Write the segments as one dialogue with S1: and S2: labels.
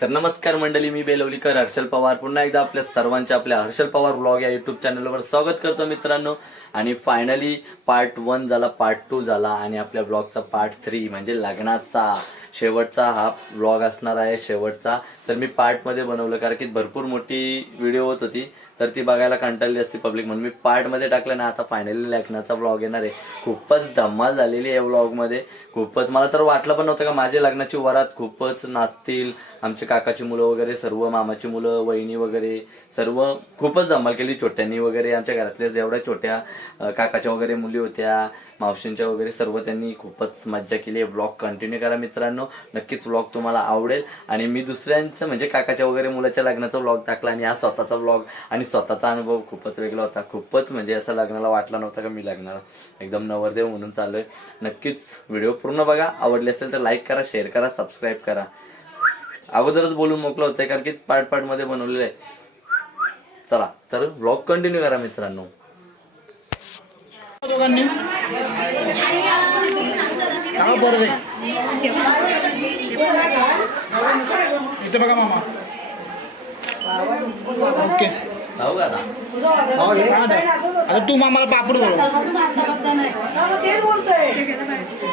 S1: तर नमस्कार मंडळी मी बेलवलीकर हर्षल पवार. पुन्हा एकदा आपल्या सर्वांच्या आपल्या हर्षल पवार ब्लॉग या युट्यूब चॅनलवर स्वागत करतो मित्रांनो. आणि फायनली पार्ट वन झाला पार्ट टू झाला आणि आपल्या ब्लॉगचा पार्ट थ्री म्हणजे लग्नाचा. शेवटचा हा ब्लॉग असणार आहे शेवटचा. तर मी पार्टमध्ये बनवलं कारण की भरपूर मोठी व्हिडिओ होत होती. तर ती बघायला कंटाळली असती पब्लिक म्हणून. मी पार्टमध्ये टाकलं ना आता फायनली लग्नाचा ब्लॉग येणार आहे. खूपच धमाल झालेली आहे ब्लॉगमध्ये खूपच मला तर वाटलं पण नव्हतं का माझ्या लग्नाची वरात खूपच नाचतील. आमचे काकाची मुलं वगैरे सर्व मामाची मुलं वहिनी वगैरे सर्व खूपच धमाल केली. छोट्यांनी वगैरे आमच्या घरातल्या जेवढ्या छोट्या काकाच्या वगैरे मुली होत्या. मावशींच्या वगैरे सर्व त्यांनी खूपच मज्जा केली. आहे व्लॉग कंटिन्यू करा मित्रांनो. नक्कीच व्लॉग तुम्हाला आवडेल. आणि मी दुसऱ्यांचं म्हणजे काकाच्या वगैरे मुलाच्या लग्नाचा व्लॉग टाकला आणि हा स्वतःचा व्लॉग आणि स्वतःचा अनुभव खूपच वेगळा होता. खूपच म्हणजे असं लग्नाला वाटला नव्हता का मी लग्नाला. एकदम नवरदेव म्हणून चाललोय. नक्कीच व्हिडिओ पूर्ण बघा. आवडले असेल तर लाईक करा शेअर करा सबस्क्राईब करा. अगोदरच बोलून मोकलं होतं कारण की पार्ट पार्टमध्ये बनवलेलं आहे. चला तर ब्लॉग कंटिन्यू करा मित्रांनो.
S2: दोघांनी? हा बरं रे. इथे बघा मामा. ओके.
S1: का
S2: हा, तू मामाला पापड बोलव.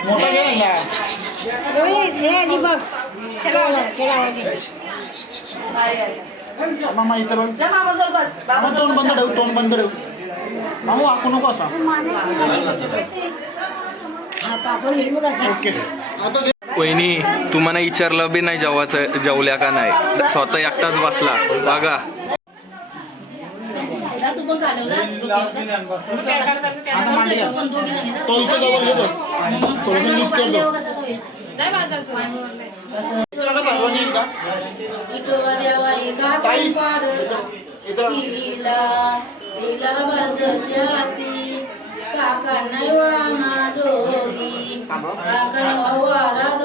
S2: मोठा ना. मामा इथे बघ. मामा तोंड बंद ठेव तोंड बंद ठेव. मामा वाकू नको असा. ओके.
S3: वहिनी तुम्हाला विचारलं बी नाही जेवायचं जेवल्या का नाही. स्वतः एकटाच बसला. बघा.
S2: तो इथे जवळ. तुला का सर्वांनी एकदा ताई इथे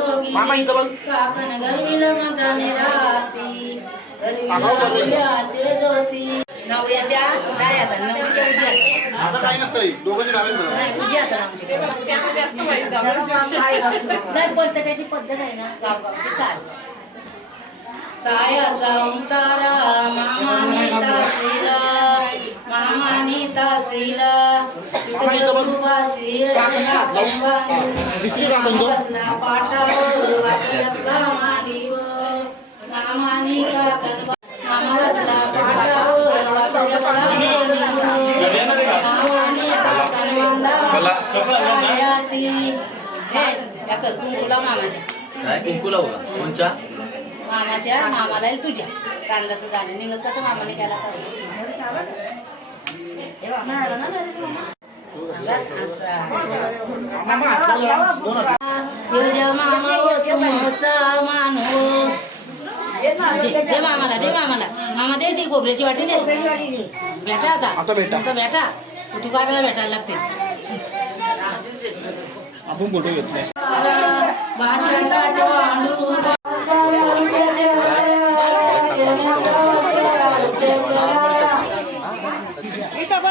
S2: बघ. मामा इथं बघ.
S4: काकन गर्मीला मदाने राहती.
S2: आगाऊ करते.
S4: गर्मीला ज्योती नवऱ्याच्या काय आता? नवरीच्या उद्या.
S2: आता काही नसतं दोघांची डावे
S4: नाही उद्या आता आमच्या नाही. पडतं त्याची पद्धत आहे ना. गावगावची चाल. सायाचा उतारा मामानी तासीला मामानी? बसला पाटावर मामानी काकण मामा बसला पाटावर मामानी काकण बांधला कुंकुला मामाच्या.
S1: काय कुंकुला बघा कोणच्या?
S4: मामाच्या मामाला तुझ्या. कांद्याचं गाणं निघत कसं मामाने केला
S2: मामा
S4: मामा दे मामाला दे मामाला मामा दे ती खोबऱ्याची वाटी दे भेटा आता
S2: आता भेटा.
S4: आता भेटा तू काय भेटायला लागते
S2: आपण फोटो घेतले
S4: भाषेचा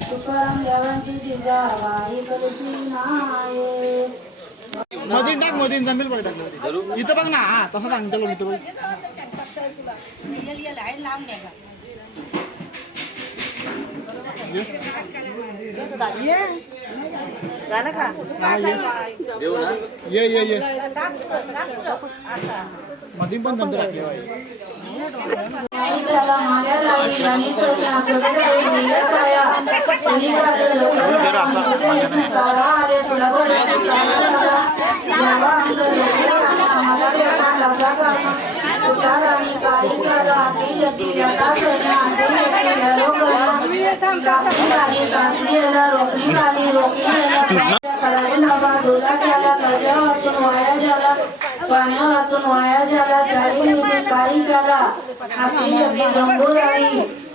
S4: तुकाराम देवांची जिजाबाई कलसी नाये
S2: मधीन टाक मधीन जमेल बघ टाक इथं बघ ना हा तसं सांगतो बघ इथं बघ
S4: लांब
S1: देऊ ना
S5: ये ये ये मधी पण दंड राखले
S4: पाण्यावाचून वाया झाला काही काही झाला आपली आपली गंगोदारी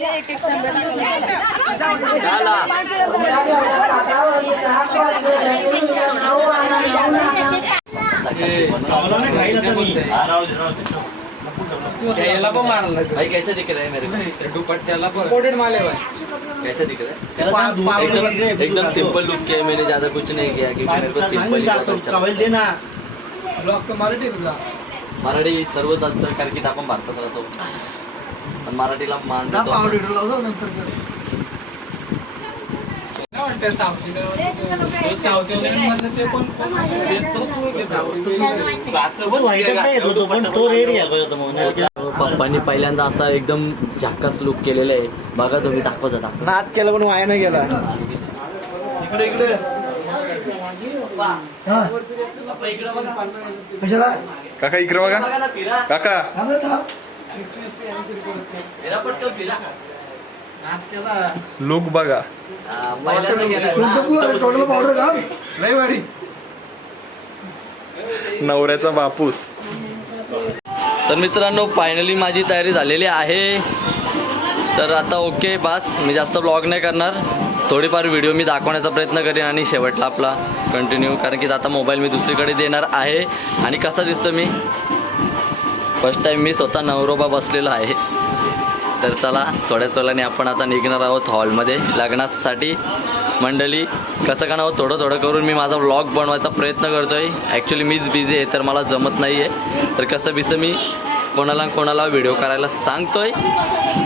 S1: यादच भीती वाटते भाई कैसे दिख रहा है मेरे को?
S3: दुपट्ट्याला
S5: कोटेड माल आहे भाई.
S1: कैसे दिख रहा है? एकदम एकदम सिंपल लुक किया है मैंने ज्यादा कुछ नहीं किया क्योंकि मेरे को सिंपल ही है.
S5: ब्लॉक मराठी
S1: मराठी सर्व चालतं कारण की आपण भारतात राहतो पण मराठीला मान देतो आपण. पप्पांनी पहिल्यांदा असा एकदम झाकास लुक केलेला आहे. बघा तुम्ही दाखवता दाखव.
S5: नाद केला पण वाया नाही गेला. इकडे इकडे. कशाला?
S3: काका इकडे बघा.
S1: बघा ना फिरा
S3: काका. लुक बघा. नवऱ्याचा बापूस.
S1: तर मित्रांनो फायनली माझी तयारी झालेली आहे. तर आता ओके बास. मी जास्त ब्लॉग नाही करणार. थोडीफार व्हिडिओ मी दाखवण्याचा प्रयत्न करेन आणि शेवटला आपला कंटिन्यू कारण की आता मोबाईल मी दुसरीकडे देणार आहे. आणि कसा दिसतो मी? फर्स्ट टाईम मी स्वतः नवरोबा बसलेलो आहे. तर चला थोड्याच वेळाने आपण आता निघणार आहोत हॉलमध्ये. लग्नासाठी मंडळी कसं का नाव थोडं थोडं करून मी माझा व्लॉग बनवायचा प्रयत्न करतो आहे ॲक्च्युली मीच बिझी आहे तर मला जमत नाही आहे तर कसं बिसं मी कोणाला कोणाला व्हिडिओ करायला सांगतो आहे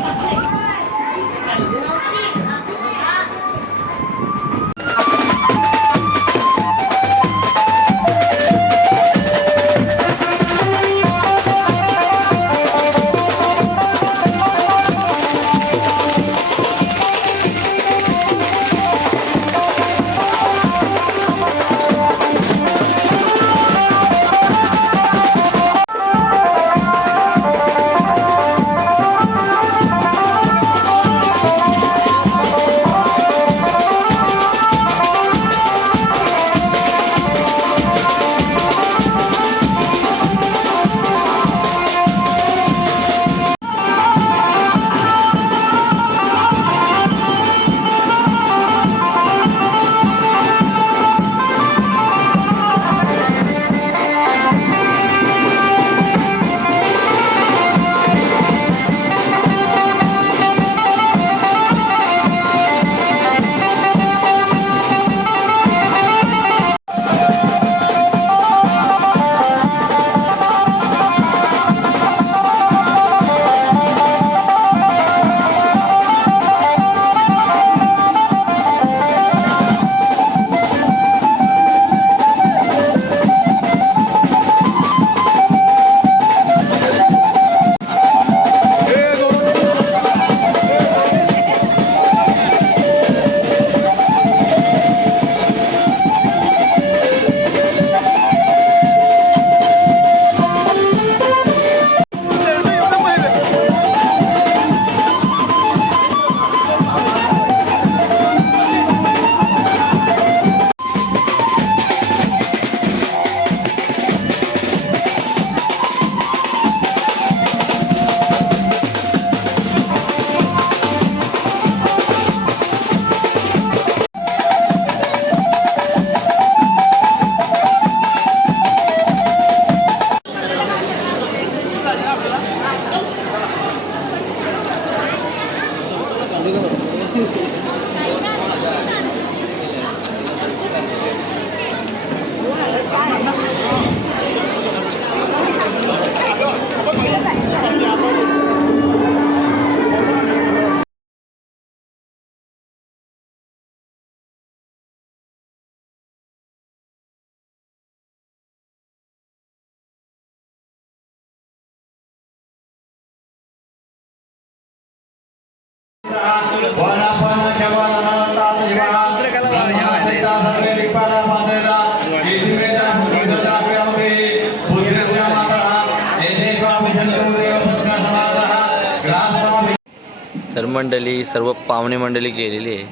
S1: तर मंडळी सर्व पाहुणे मंडळी गेलेली आहे.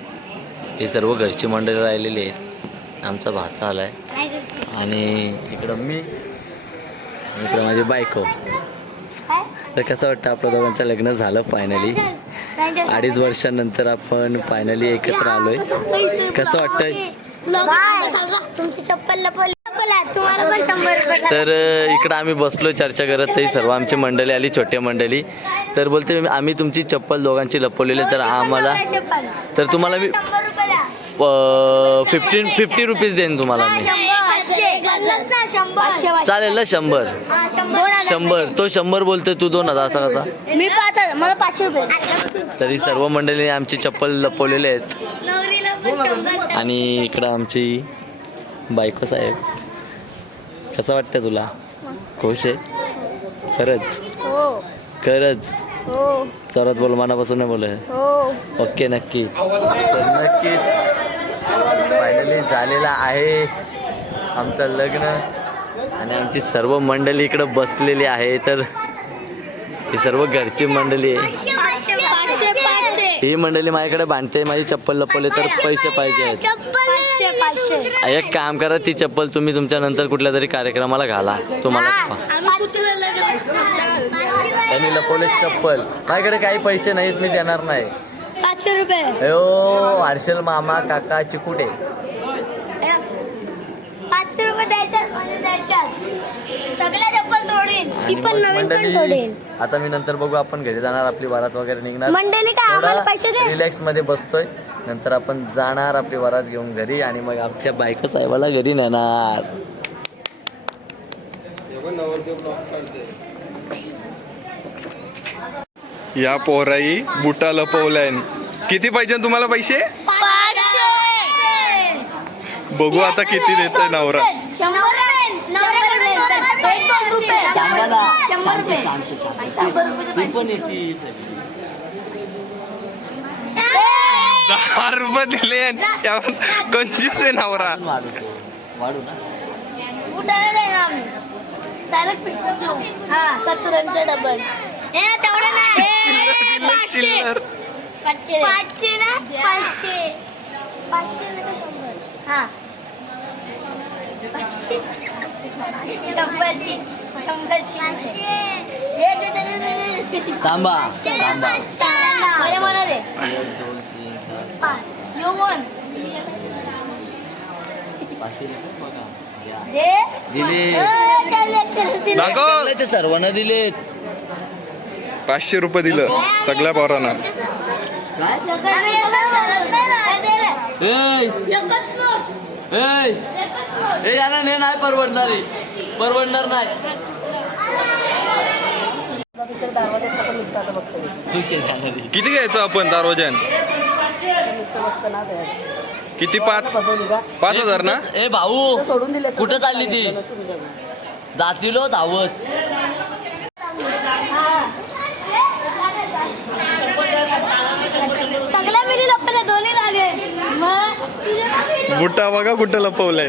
S1: हे सर्व घरची मंडळी राहिलेली आहेत. आमचा भाचा आहे आणि इकडं मी इकडं माझी बायको. तर कसं वाटतं आपलं दोघांचं लग्न झालं फायनली अडीच वर्षानंतर आपण फायनली एकत्र आलोय. कसं वाटतंय?
S6: तुमची चप्पल
S1: तर इकडं आम्ही बसलो चर्चा करत तरी सर्व आमची मंडळी आली छोटे मंडळी. तर बोलते आम्ही तुमची चप्पल दोघांची लपवलेली आहे, तर आम्हाला
S6: चप्पल
S1: तर तुम्हाला मी फिफ्टीन फिफ्टी रुपीज देईन तुम्हाला मी. चालेल ना शंभर.
S6: हा, शंभर.
S1: तो शंभर बोलतोय तू दोन हजार असा कसा?
S6: मी पाच हजार मला पाचशे रुपये.
S1: तरी सर्व मंडळीने आमची चप्पल लपवलेले आहेत.
S6: नवरीला पण शंभर
S1: आणि इकडं आमची बायको साहेब. कसं वाटतं तुला? खुश आहे? खरंच?
S6: हो.
S1: खरंच?
S6: हो.
S1: जोरात बोल मनापासून नाही बोल
S6: हो.
S1: ओके नक्की. नक्कीच फायनली झालेला आहे आमचं लग्न. आणि आमची सर्व मंडळी इकडं बसलेली आहे. तर ही सर्व घरची मंडळी आहे. ही मंडळी माझ्याकडे बांधते माझी चप्पल लपवले तर पैसे पाहिजे आहेत
S6: पाचशे.
S1: एक काम करा ती चप्पल तुम्ही तुमच्या नंतर कुठल्या तरी कार्यक्रमाला घाला. तुम्हाला त्यांनी लपवले चप्पल. माझ्याकडे काही पैसे नाहीत मी देणार नाही.
S6: पाचशे रुपये.
S1: ओ हर्षल मामा काका चिकुटे
S6: पाचशे रुपये द्यायच्यात म्हणजे द्यायच्यात सगळ्या चप्पल तोडीन ती
S1: आणि
S6: पण
S1: मग
S6: नवीन पण
S1: मंडळी
S6: तोडीन.
S1: आता मी नंतर बघू आपण घरी जाणार आपली वरात वगैरे निघणार.
S6: मंडळी काय आम्हाला पैसे दे.
S1: रिलॅक्समध्ये बसतोय. नंतर आपण जाणार आपली वरात घेऊन घरी आणि मग आमच्या बायको साहेबाला घरी नेणार.
S3: या पोराई बुटा लपवलाय किती पाहिजे तुम्हाला पैसे?
S6: पाचशे.
S3: बघू आता किती देतोय नवरा.
S6: एक दोन रुपये. शंभर रुपये शंभर रुपये
S3: दहा रुपये दिले यावर कंजूस आहे नवरा.
S1: वाढू वाढू ना.
S6: उठायला नाही आम्ही. डायरेक्ट पिक्चर घेऊ हा कचऱ्यांचे डबल ए तेवढं नाही. पाचशे. पाचशे. पाचशे ना? पाचशे. पाचशे नाही तर शंभर. हा. पाचशे. हे माझ्या यू वन. दे.
S1: दिले ते सर्वांना दिलेत.
S3: पाचशे रुपये दिलं सगळ्या पोरांना.
S6: ना.
S1: हे जाणार हे नाही परवडणार हे. परवडणार नाही. हे.
S3: किती घ्यायचं आपण दारोजन किती पाच? पाच हजार ना?
S1: ए भाऊ कुठं चालली ती? जातीलो धावत.
S6: सगळ्या मिळी लपले दोन्ही लागेल मग तुझ्या का मिळी
S3: बुटा बघा कुठं लपवलाय.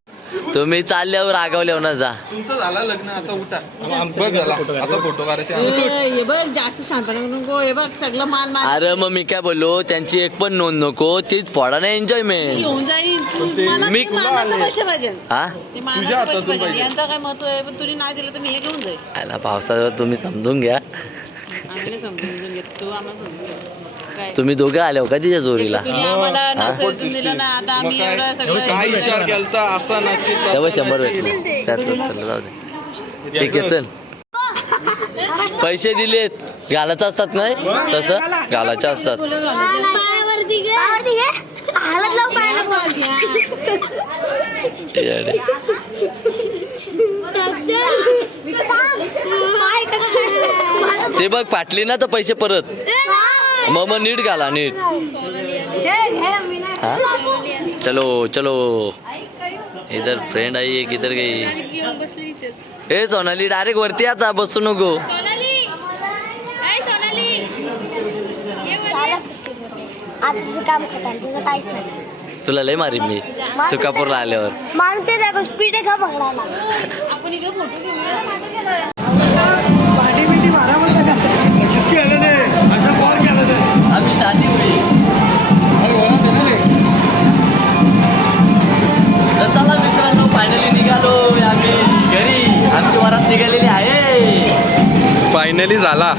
S1: तुम्ही चालल्यावर रागवल्यावर ना जा.
S3: तुमचं झालं लग्न आता उठा. झाला आता फोटो काढायचे
S7: हे बघ जास्त शांतपणा नको. हे बघ सगळं माल माल
S1: अरे मग मी काय बोललो त्यांची एक पण नोंद नको तीच फोडा ना एन्जॉयमेंट
S7: घेऊन जाईल. तू मला
S1: मी-
S7: ते मानाचं पैसे पाहिजे.
S1: हा?
S7: ते मानाचं पैसे पाहिजे. यांचा काय महत्त्व आहे? पण तुम्ही नाही दिलं तर मी हे घेऊन जाईल.
S1: आला पावसाळ्यात तुम्ही समजून घ्या.
S7: आम्ही नाही समजून घेत. तू आम्हाला समजून घे. काय
S1: तुम्ही दोघं आले हो का तिच्या
S7: एवढं
S3: काय विचार असा
S1: तेव्हा शंभर भेटले त्यातलं त्यातलं जाऊ दे. ठीक आहे चल. पैसे दिलेत. घालत असतात नाही? तसं? घालायचे असतात. ते बघ फाटली ना तर पैसे परत. मग मग नीट घाला नीट. हाँ? चलो चलो. इधर फ्रेंड आई एक इधर गई. ए सोनाली डायरेक्ट वरती आता बसू नको.
S6: आज तुझं काम खताल तुझं काहीच नाही.
S1: तुला लय मारी मी सुकापूरला आल्यावर.
S6: मारुती स्पीड आहे का पकडायला
S1: आम्ही तर चला मित्रांनो फायनली निघालो. आम्ही घरी. आमची वरात निघालेली आहे.
S3: फायनली झाला.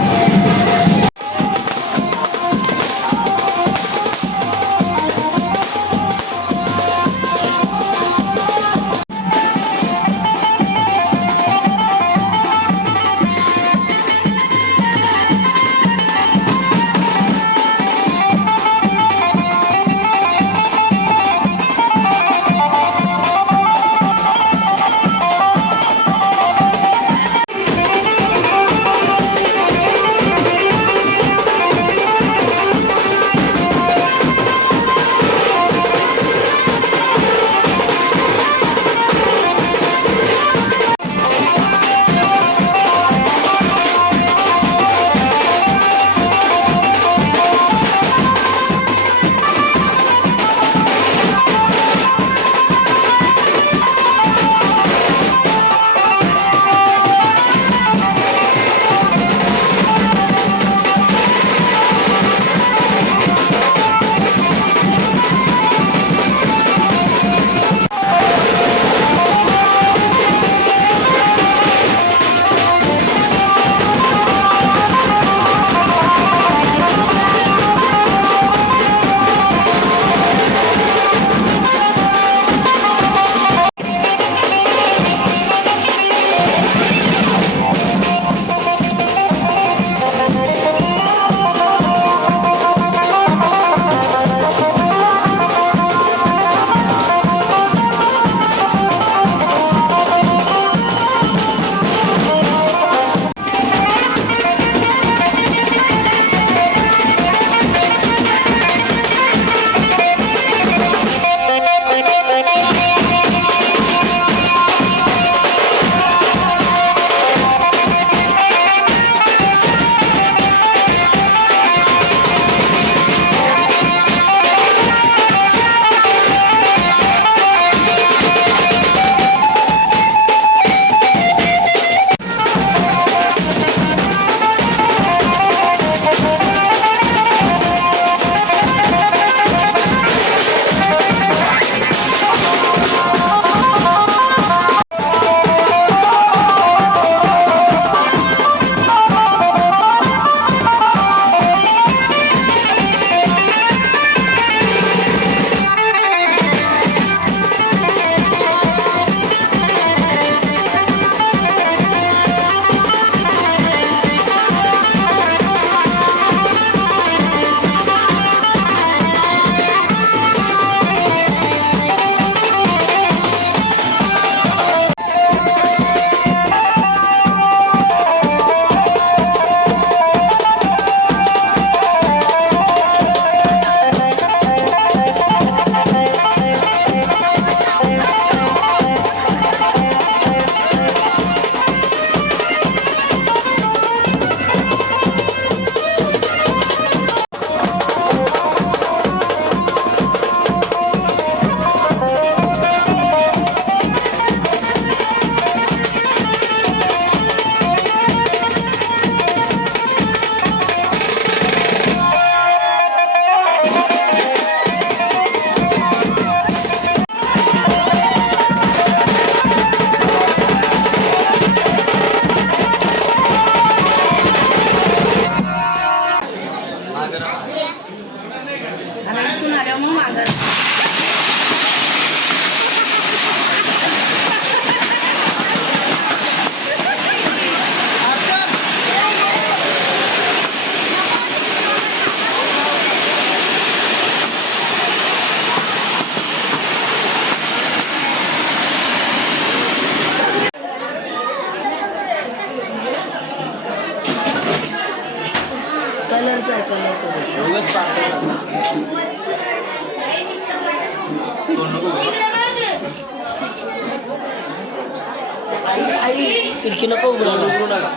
S1: कोण उघडू. नका.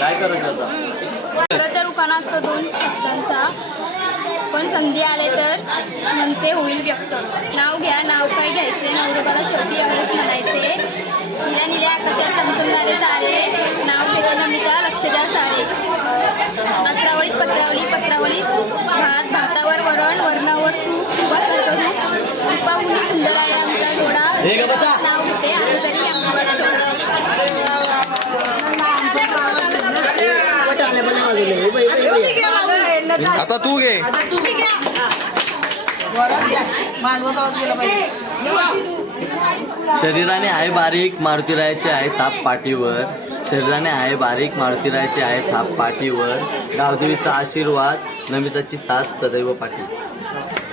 S1: काय करायचं आता?
S8: खरं तर उखाणा असतो दोन शब्दांचा. पण संधी आले तर म्हणते होईल व्यक्त. नाव घ्या नाव काय घ्यायचे नवरोबाला शेवटी एवढेच म्हणायचे निल्या निल्या आकाशात चमचमणारे तारे नाव घेऊन नमिता लक्ष द्या सारे पत्रावळीत पत्रावळी पत्रावळीत भात भातावर वरण वरणावर तू करू सुंदर आहे आमचा नाव आता तरी
S3: तू घे.
S1: शरीराने आहे बारीक मारुतीरायाचे आहे थाप पाठीवर. शरीराने आहे बारीक मारुतीरायाचे आहे थाप पाठीवर. गावदेवीचा आशीर्वाद नमिताची साथ सदैव पाठी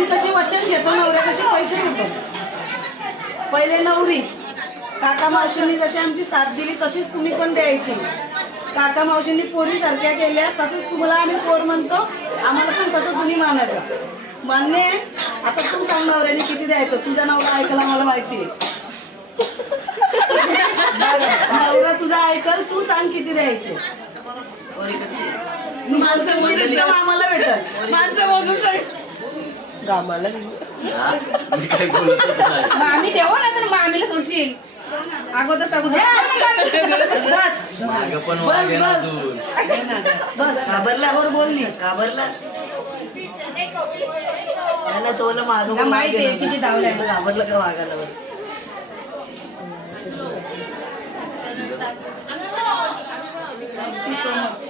S9: नवरी कशी वचन घेतो नवऱ्या कशी पैसे घेतो? पहिले नवरी. काका मावशींनी जशी आमची साथ दिली तशीच तुम्ही पण द्यायची. काका मावशींनी पोरी सारख्या केल्या तसंच तुम्हाला आम्ही पोर म्हणतो आम्हाला पण तसं तुम्ही मानायचं मान्य आहे? आता तू सांग नवऱ्याने किती द्यायचं? तुझा नवरा ऐकायला मला माहिती आहे. नवरा तुझा ऐकल तू सांग किती द्यायचे? माणसं आम्हाला भेटत माणसं
S1: हा? मी बोलतच नाही.
S4: आम्ही देऊ ना तर मामीला सोडशील. अगोदर सांगून
S9: बस.
S1: मागं पण आहे ना अजून.
S9: बस घाबरल्यावर बोलली. घाबरला. नाही तोला मागं
S4: माहिती आहे किती धावलाय.
S9: घाबरलं का वागायला? बरं
S4: उजवा बटन उजवा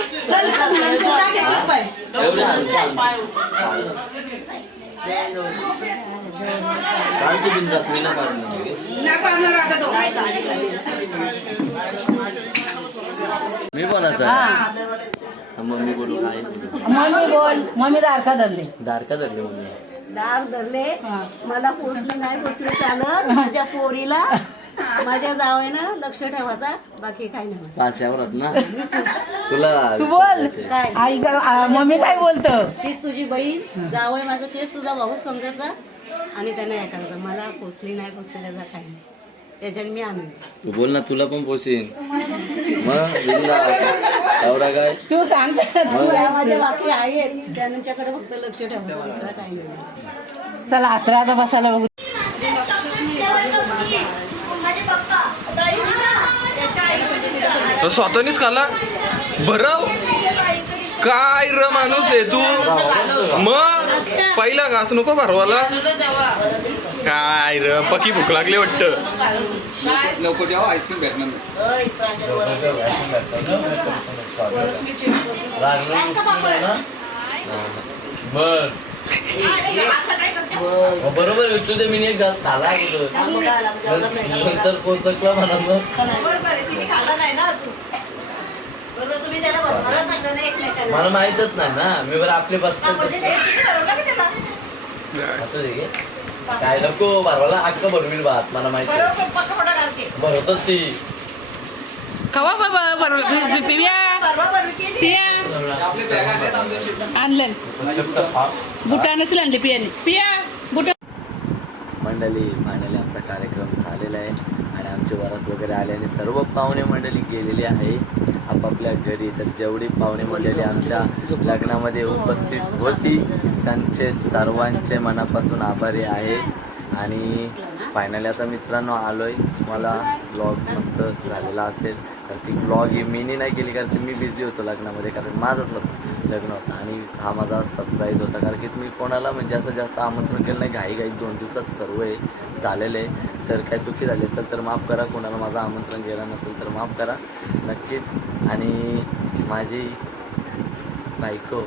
S1: मी
S4: आता तो.
S1: हा, मम्मी बोलू काय
S9: मम्मी बोल मम्मी दारका धरली.
S1: दारका धरले मम्मी.
S10: दार धरले. मला पोचले नाही पोचले चालत. माझ्या पोरीला माझ्या जावयानं लक्ष ठेवायचा बाकी काही नाही
S1: पाचऱ्यावर ना? तुला
S9: तू बोल.
S1: विचारायचंय.
S9: काय आई ग- आ, मम्मी काय बोलतं?
S10: तीच तुझी बहीण जावय माझं तेच तुझा भाऊ समजायचा. आणि त्याने ऐकायचं मला पोचली नाही पोचली त्याचा काही नाही. त्याच्याने मी आणून
S1: तू बोल ना तुला पण पोसीन मग बिनधास्त. एवढा काय?
S9: तू सांग
S10: माझ्या बाकी आहेत. त्यांच्याकडे फक्त लक्ष ठेवायचं. दुसरं काही नाही.
S9: चला आत्रा आता बसायला बघू
S8: माझे पप्पा
S3: तो स्वतःनीच खाला भरव. काय र माणूस आहे तू? मग पहिला घास नको भरवाला काय र? पकी भूक लागली वाटत.
S11: लवकर जेव्हा आईस्क्रीम भेटणार.
S1: बर. बरोबर तुझे मी एक घास खाला. नंतर कोचकला म्हणा मग मला माहितच नाही ना. मी बरं आपले बसतो. असं. काय नको बारवाला अक्क भरवील भात मला माहिती. भरवतच ती.
S4: कवा बाबा बरोबर पिव्या पिया. आणलं. बुटा नसेल आणले पियाने. पिया बुटा
S1: मंडळी फायनली आमचा कार्यक्रम झालेला आहे आणि आमचे वरात वगैरे आले आणि सर्व पाहुणे मंडळी गेलेली आहे. आपापल्या घरी तर जेवढी पाहुणे मंडळी आमच्या लग्नामध्ये उपस्थित होती त्यांचे सर्वांचे मनापासून आभारी आहे. आणि फायनली आता मित्रांनो आलो आहे मला ब्लॉग मस्त झालेला असेल. तर ती ब्लॉग ही मीनी नाही केली कारण की मी बिझी होतो लग्नामध्ये कारण माझंच लग्न लग्न होतं आणि हा माझा सरप्राईज होता कारण की मी कोणाला म्हणजे असं जास्त आमंत्रण केलं नाही. घाई घाई दोन दिवसात सर्व आहे झालेलं. आहे तर काय चुकी झाली असेल तर माफ करा. कोणाला माझं आमंत्रण गेलं नसेल तर माफ करा. नक्कीच. आणि माझी बायको.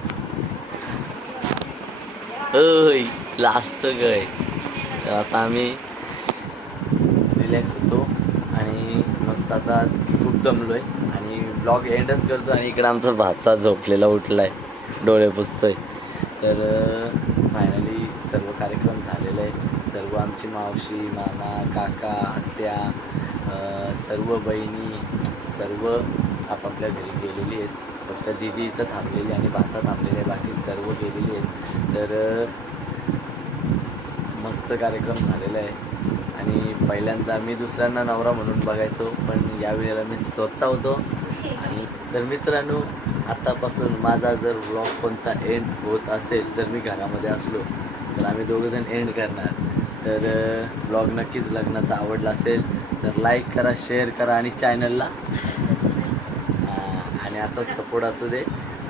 S1: अय लास्ट गय तर आता आम्ही रिलॅक्स होतो. आणि मस्त आता खूप दमलो आहे आणि ब्लॉग एंडच करतो आणि इकडं आमचा भातचा झोपलेला उठला आहे डोळे पुसतोय. तर फायनली सर्व कार्यक्रम झालेले. आहे सर्व आमची मावशी मामा काका आत्या सर्व बहिणी सर्व आपापल्या घरी गेलेली आहेत. फक्त दिदी इथं थांबलेली आणि भाचा थांबलेली आहे. बाकी सर्व गेलेली आहेत. तर मस्त कार्यक्रम झालेला आहे. पहिल्यांदा मी दुसऱ्यांना नवरा म्हणून बघायचो पण यावेळेला मी स्वतः होतो. आणि तर मित्रांनो आतापासून माझा जर ब्लॉग कोणता एंड होत असेल जर मी घरामध्ये असलो तर आम्ही दोघंजण एंड करणार. तर ब्लॉग नक्कीच लग्नाचा आवडला असेल तर लाईक करा शेअर करा आणि चॅनलला आणि असा सपोर्ट असू दे.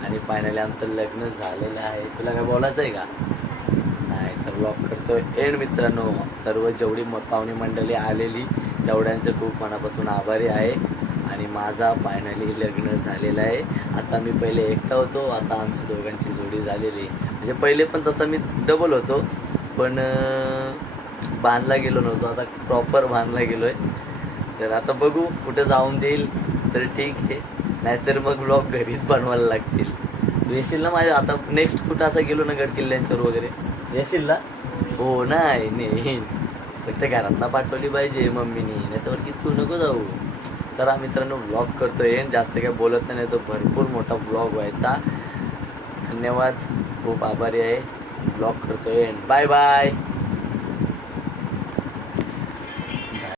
S1: आणि फायनली आमचं लग्न झालेलं आहे. तुला काय बोलायचं आहे का? नाही तर ब्लॉग करतो एंड मित्रांनो सर्व जेवढी म पाहुणी मंडळी आलेली तेवढ्यांचं खूप मनापासून आभारी आहे. आणि माझा फायनली लग्न झालेलं आहे. आता मी पहिले एकटा होतो आता आमची दोघांची जोडी झालेली आहे. म्हणजे पहिले पण तसं मी डबल होतो पण बांधला गेलो नव्हतो. आता प्रॉपर बांधला गेलो आहे तर आता बघू कुठे जाऊन देईल तर ठीक आहे. नाहीतर मग ब्लॉग घरीच बनवायला लागतील. तू येशील ना माझ्या आता नेक्स्ट कुठं असं गेलो ना गडकिल्ल्यांच्यावर वगैरे? येशील ना? हो नाही नाही. फक्त घरातला पाठवली पाहिजे मम्मीनी. नाही तर की तू नको जाऊ. तर हा मित्रांनो ब्लॉग करतोय. जास्त काही बोलत नाही तो भरपूर मोठा ब्लॉग व्हायचा. धन्यवाद. खूप आभारी आहे. ब्लॉग करतोय. Bye bye